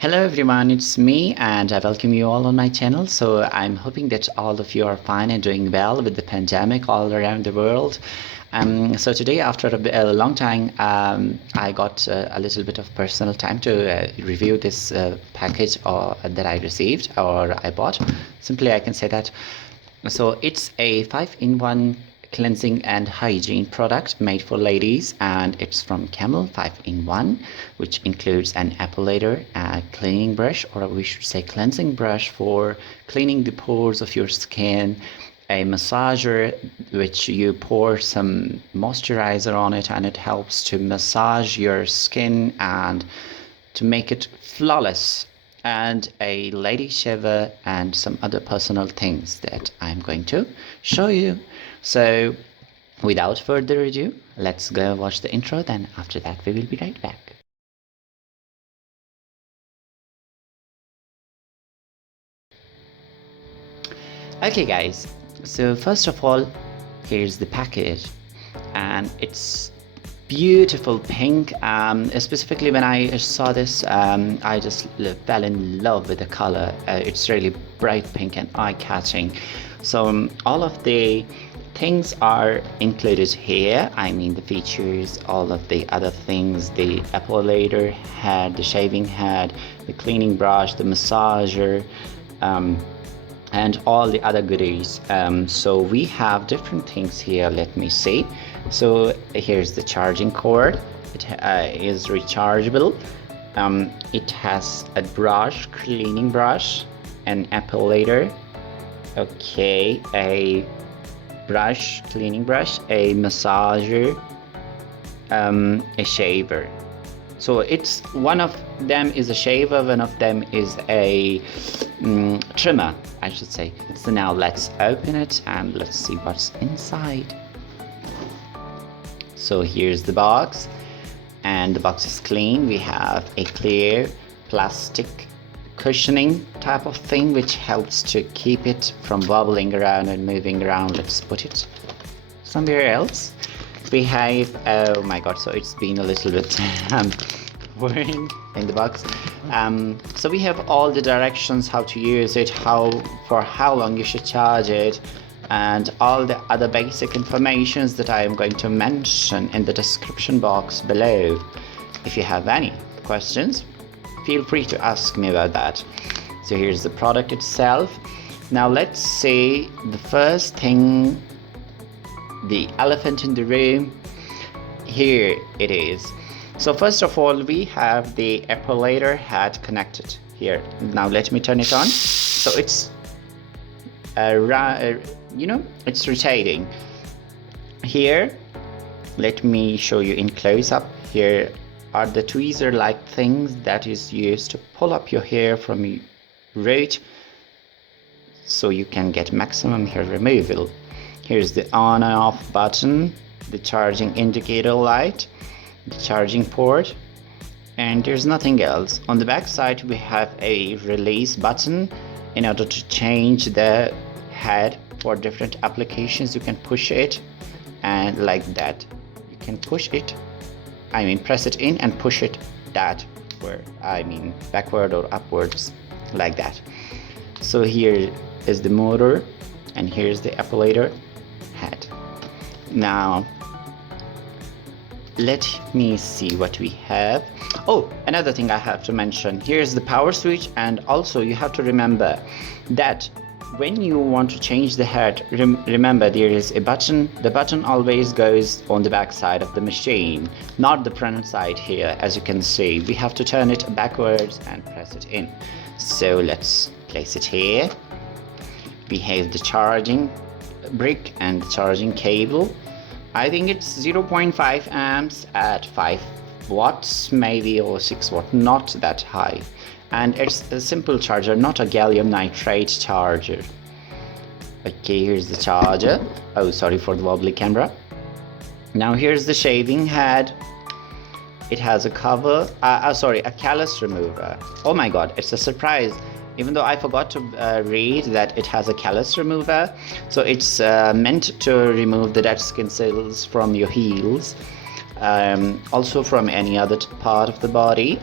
Hello everyone, it's me and I welcome you all on my channel. So I'm hoping that all of you are fine and doing well with the pandemic all around the world. So today, after a long time, I got a little bit of personal time to review this package that I received or I bought. Simply, I can say that. So it's a 5-in-1 cleansing and hygiene product made for ladies, and it's from Kemel, 5-in-1, which includes an epilator, a cleaning brush, or we should say cleansing brush for cleaning the pores of your skin, a massager which you pour some moisturizer on it and it helps to massage your skin and to make it flawless, and a lady shaver and some other personal things that I'm going to show you. So without further ado, let's go watch the intro, then after that we will be right back. Okay guys, so first of all, here's the package and it's beautiful pink. Specifically when I saw this, I just fell in love with the color. It's really bright pink and eye-catching. So all of the things are included here. I mean the features, all of the other things, the epilator head, the shaving head, the cleaning brush, the massager, and all the other goodies. So we have different things here. Let me see. So here's the charging cord. It is rechargeable. It has a brush, cleaning brush, an epilator, okay, a brush, cleaning brush, a massager, a shaver. So it's one of them is a shaver, one of them is a trimmer, I should say. So now let's open it and let's see what's inside. So here's the box, and the box is clean. We have a clear plastic cushioning type of thing which helps to keep it from wobbling around and moving around. Let's put it somewhere else. We have, oh my god, so it's been a little bit boring in the box. So we have all the directions, how to use it, for how long you should charge it, and all the other basic informations that I am going to mention in the description box below. If you have any questions, feel free to ask me about that. So here's the product itself. Now let's see the first thing, the elephant in the room. Here it is. So first of all, we have the epilator head connected here. Now let me turn it on. So it's it's rotating. Here, let me show you in close-up. Here are the tweezer-like things that is used to pull up your hair from your root, so you can get maximum hair removal. Here's the on and off button, the charging indicator light, the charging port, and there's nothing else. On the back side we have a release button. In order to change the head for different applications, you can push it, and like that you can push it, press it in and push it backward or upwards, like that. So here is the motor and here's the epilator head. Now let me see what we have. Oh, another thing I have to mention, here's the power switch, and also you have to remember that when you want to change the head, remember there is a button. The button always goes on the back side of the machine, not the front side. Here, as you can see, we have to turn it backwards and press it in. So let's place it here. We have the charging brick and the charging cable. I think it's 0.5 amps at 5 watts maybe, or 6 watt, not that high. And it's a simple charger, not a gallium nitride charger. Okay, here's the charger. Oh, sorry for the wobbly camera. Now here's the shaving head. It has a cover, a callus remover. Oh my god, it's a surprise. Even though I forgot to read that it has a callus remover. So it's meant to remove the dead skin cells from your heels, also from any other part of the body.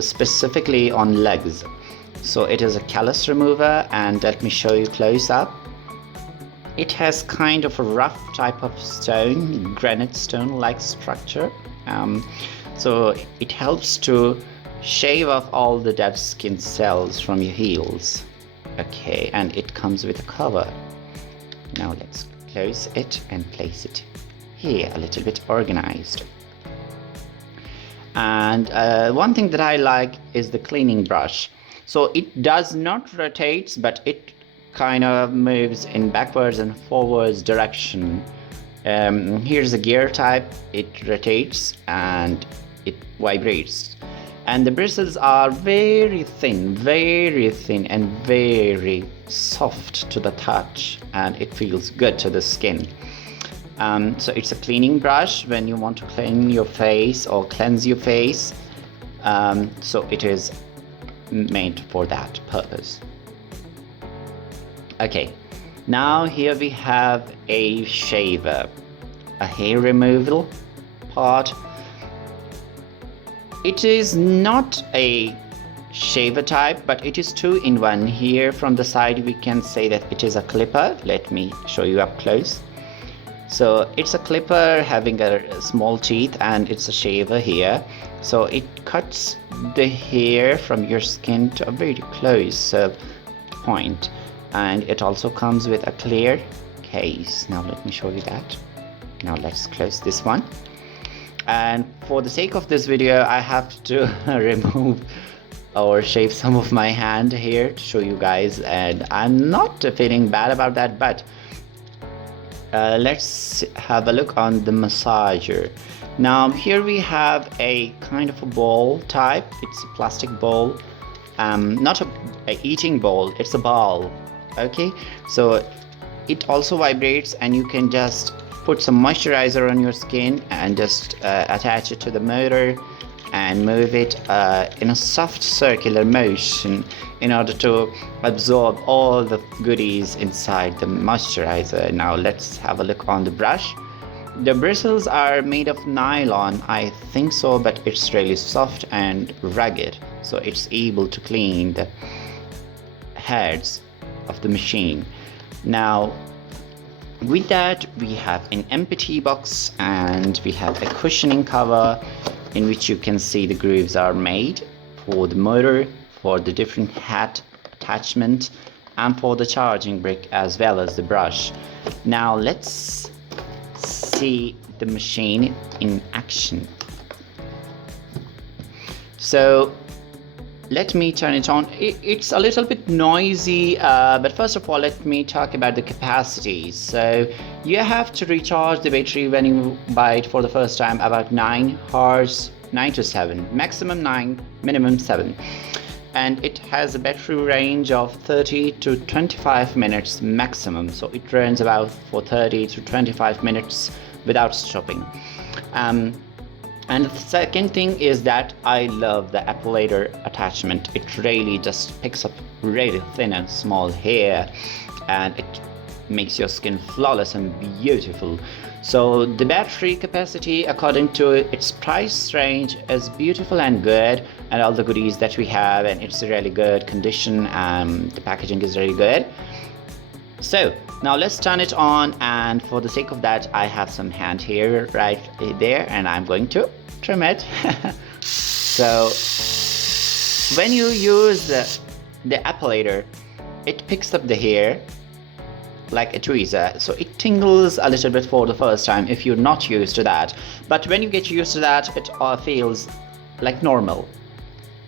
specifically on legs. So it is a callus remover, and let me show you close up. It has kind of a rough type of stone, granite stone like structure. So it helps to shave off all the dead skin cells from your heels. Okay, and it comes with a cover. Now let's close it and place it here, a little bit organized. And one thing that I like is the cleaning brush. So it does not rotate, but it kind of moves in backwards and forwards direction. Here's the gear type. It rotates and it vibrates, and the bristles are very thin and very soft to the touch, and it feels good to the skin. So it's a cleaning brush when you want to clean your face or cleanse your face. So it is made for that purpose. Okay, now here we have a shaver, a hair removal part. It is not a shaver type, but it is 2-in-1. Here from the side we can say that it is a clipper. Let me show you up close. So it's a clipper having a small teeth, and it's a shaver here. So it cuts the hair from your skin to a very close point, and it also comes with a clear case. Now let me show you that. Now let's close this one. And for the sake of this video, I have to remove or shave some of my hand here to show you guys, and I'm not feeling bad about that. But let's have a look on the massager. Now here we have a kind of a bowl type. It's a plastic bowl, not a eating bowl, it's a ball. Okay, so it also vibrates, and you can just put some moisturizer on your skin and just attach it to the motor and move it in a soft circular motion in order to absorb all the goodies inside the moisturizer. Now let's have a look on the brush. The bristles are made of nylon, I think so, but it's really soft and rugged, so it's able to clean the heads of the machine. Now with that, we have an empty box, and we have a cushioning cover in which you can see the grooves are made for the motor, for the different hat attachment, and for the charging brick as well as the brush. Now let's see the machine in action. So let me turn it on. It's a little bit noisy, but first of all let me talk about the capacity. So you have to recharge the battery when you buy it for the first time about 9 hours, 9 to 7, maximum 9, minimum 7, and it has a battery range of 30 to 25 minutes maximum. So it runs about for 30 to 25 minutes without stopping. And the second thing is that I love the Epilator attachment. It really just picks up really thin and small hair, and it makes your skin flawless and beautiful. So the battery capacity according to its price range is beautiful and good, and all the goodies that we have, and it's a really good condition, the packaging is really good. So now let's turn it on, and for the sake of that I have some hand hair right there, and I'm going to trim it. So when you use the Epilator, it picks up the hair like a tweezer, so it tingles a little bit for the first time if you're not used to that, but when you get used to that it feels like normal.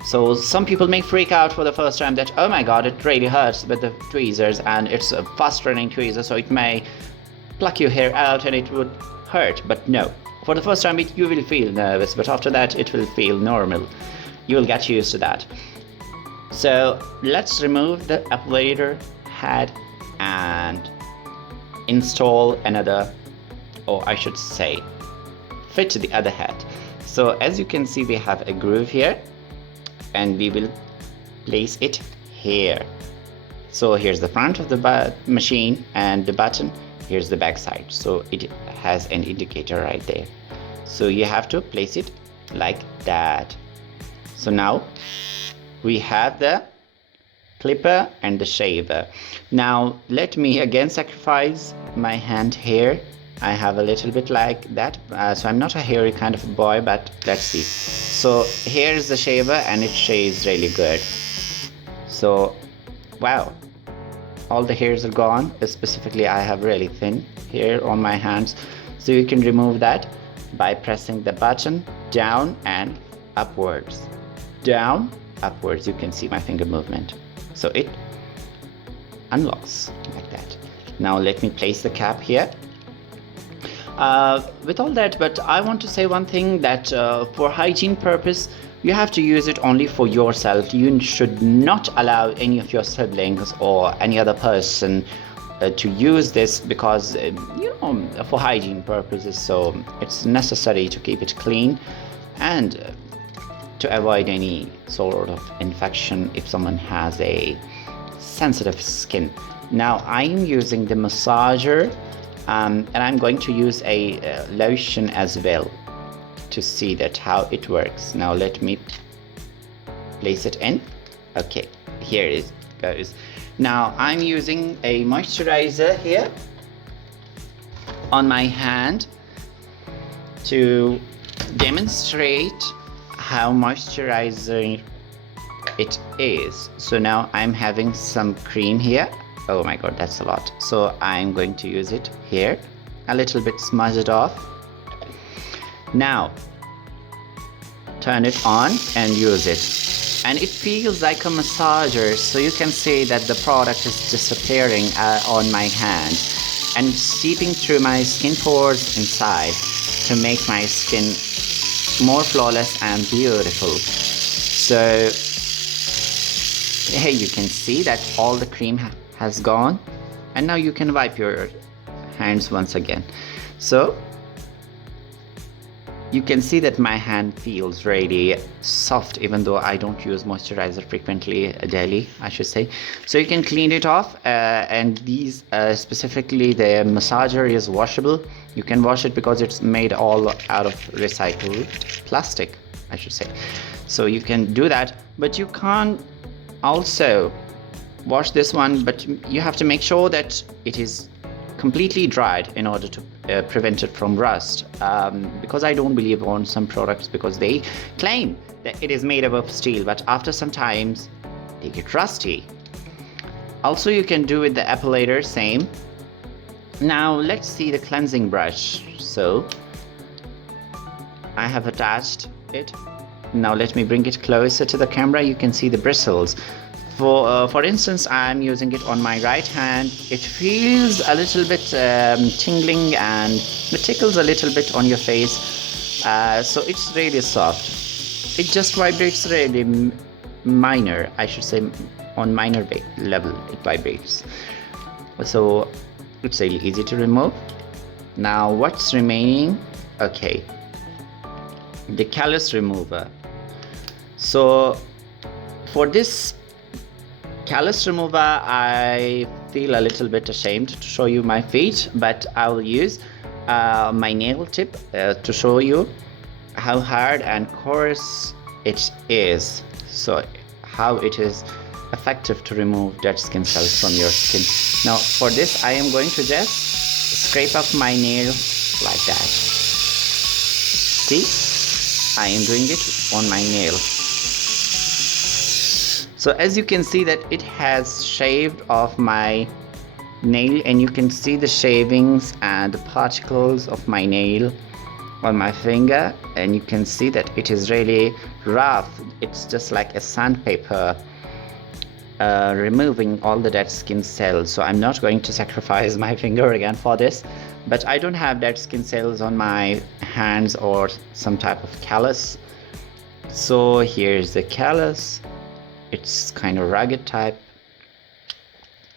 So some people may freak out for the first time that, oh my god, it really hurts with the tweezers, and it's a fast running tweezer, so it may pluck your hair out and it would hurt. But no, for the first time you will feel nervous, but after that it will feel normal. You will get used to that. So let's remove the Epilator head and install another, or I should say fit the other head. So as you can see, we have a groove here, and we will place it here. So here's the front of the machine and the button, here's the back side, so it has an indicator right there. So you have to place it like that. So now we have the clipper and the shaver. Now let me again sacrifice my hand here. I have a little bit like that, so I'm not a hairy kind of a boy, but let's see. So here's the shaver and it shaves really good. So wow, all the hairs are gone. Specifically, I have really thin hair on my hands, so you can remove that by pressing the button down and upwards. Down, upwards, you can see my finger movement. So it unlocks like that. Now let me place the cap here. With all that, but I want to say one thing, that for hygiene purpose, you have to use it only for yourself. You should not allow any of your siblings or any other person to use this, because you know, for hygiene purposes. So it's necessary to keep it clean and to avoid any sort of infection if someone has a sensitive skin. Now I'm using the massager, and I'm going to use a lotion as well to see that how it works. Now let me place it in. Okay, here it goes. Now I'm using a moisturizer here on my hand to demonstrate how moisturizing it is. So now I'm having some cream here. Oh my god, that's a lot. So I'm going to use it here, a little bit, smudge it off. Now turn it on and use it, and it feels like a massager, so you can see that the product is disappearing on my hand and seeping through my skin pores inside to make my skin more flawless and beautiful. So here you can see that all the cream has gone, and now you can wipe your hands once again. So you can see that my hand feels really soft, even though I don't use moisturizer frequently, daily I should say. So you can clean it off, and these specifically the massager is washable. You can wash it because it's made all out of recycled plastic, I should say. So you can do that, but you can't also wash this one, but you have to make sure that it is completely dried in order to prevent it from rust, because I don't believe on some products, because they claim that it is made up of steel, but after some times they get rusty. Also you can do with the epilator, same. Now let's see the cleansing brush. So I have attached it. Now let me bring it closer to the camera. You can see the bristles. For instance, I'm using it on my right hand. It feels a little bit tingling, and it tickles a little bit on your face. So it's really soft. It just vibrates really minor, I should say, on minor level it vibrates. So it's really easy to remove. Now what's remaining? Okay, the callus remover. So for this callus remover, I feel a little bit ashamed to show you my feet, but I will use my nail tip to show you how hard and coarse it is. So how it is effective to remove dead skin cells from your skin. Now for this, I am going to just scrape up my nail like that. See, I am doing it on my nail. So as you can see that it has shaved off my nail, and you can see the shavings and the particles of my nail on my finger, and you can see that it is really rough. It's just like a sandpaper, removing all the dead skin cells. So I'm not going to sacrifice my finger again for this, but I don't have dead skin cells on my hands or some type of callus. So here's the callus. It's kind of rugged type,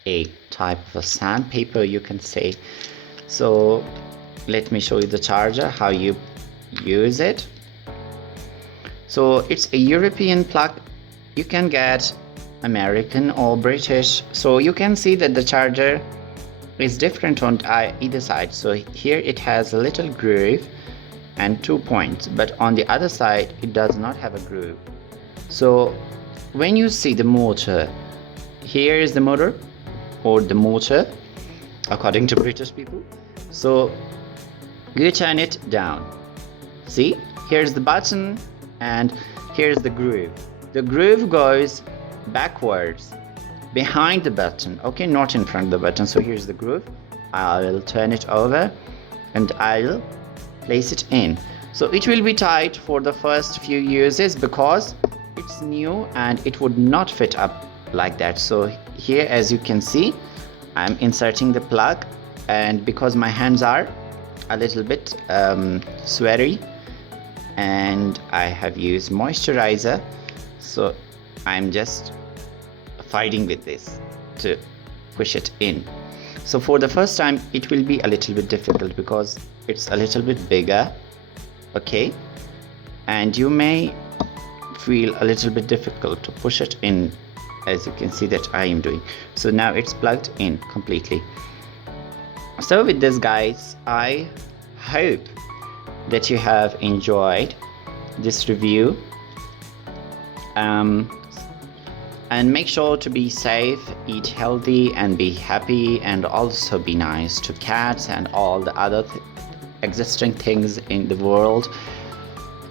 a type of a sandpaper, you can say. So let me show you the charger, how you use it. So it's a European plug. You can get American or British. So you can see that the charger is different on either side. So here it has a little groove and 2 points, but on the other side it does not have a groove. So when you see the motor, here is the motor or the motor according to British people. So you turn it down. See, here's the button and here's the groove. The groove goes backwards behind the button, okay, not in front of the button. So here's the groove. I will turn it over and I'll place it in. So it will be tight for the first few uses because it's new and it would not fit up like that. So here, as you can see, I'm inserting the plug, and because my hands are a little bit sweaty and I have used moisturizer, so I'm just fighting with this to push it in. So for the first time it will be a little bit difficult because it's a little bit bigger, okay, and you may feel a little bit difficult to push it in, as you can see that I am doing. So now it's plugged in completely. So with this, guys, I hope that you have enjoyed this review, and make sure to be safe, eat healthy and be happy, and also be nice to cats and all the other existing things in the world.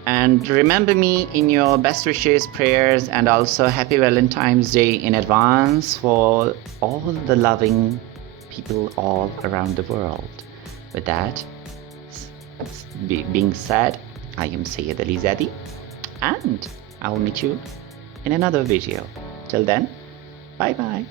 And remember me in your best wishes, prayers, and also happy Valentine's Day in advance for all the loving people all around the world. With that being said, I am Syed Zaidi, and I will meet you in another video. Till then, bye bye.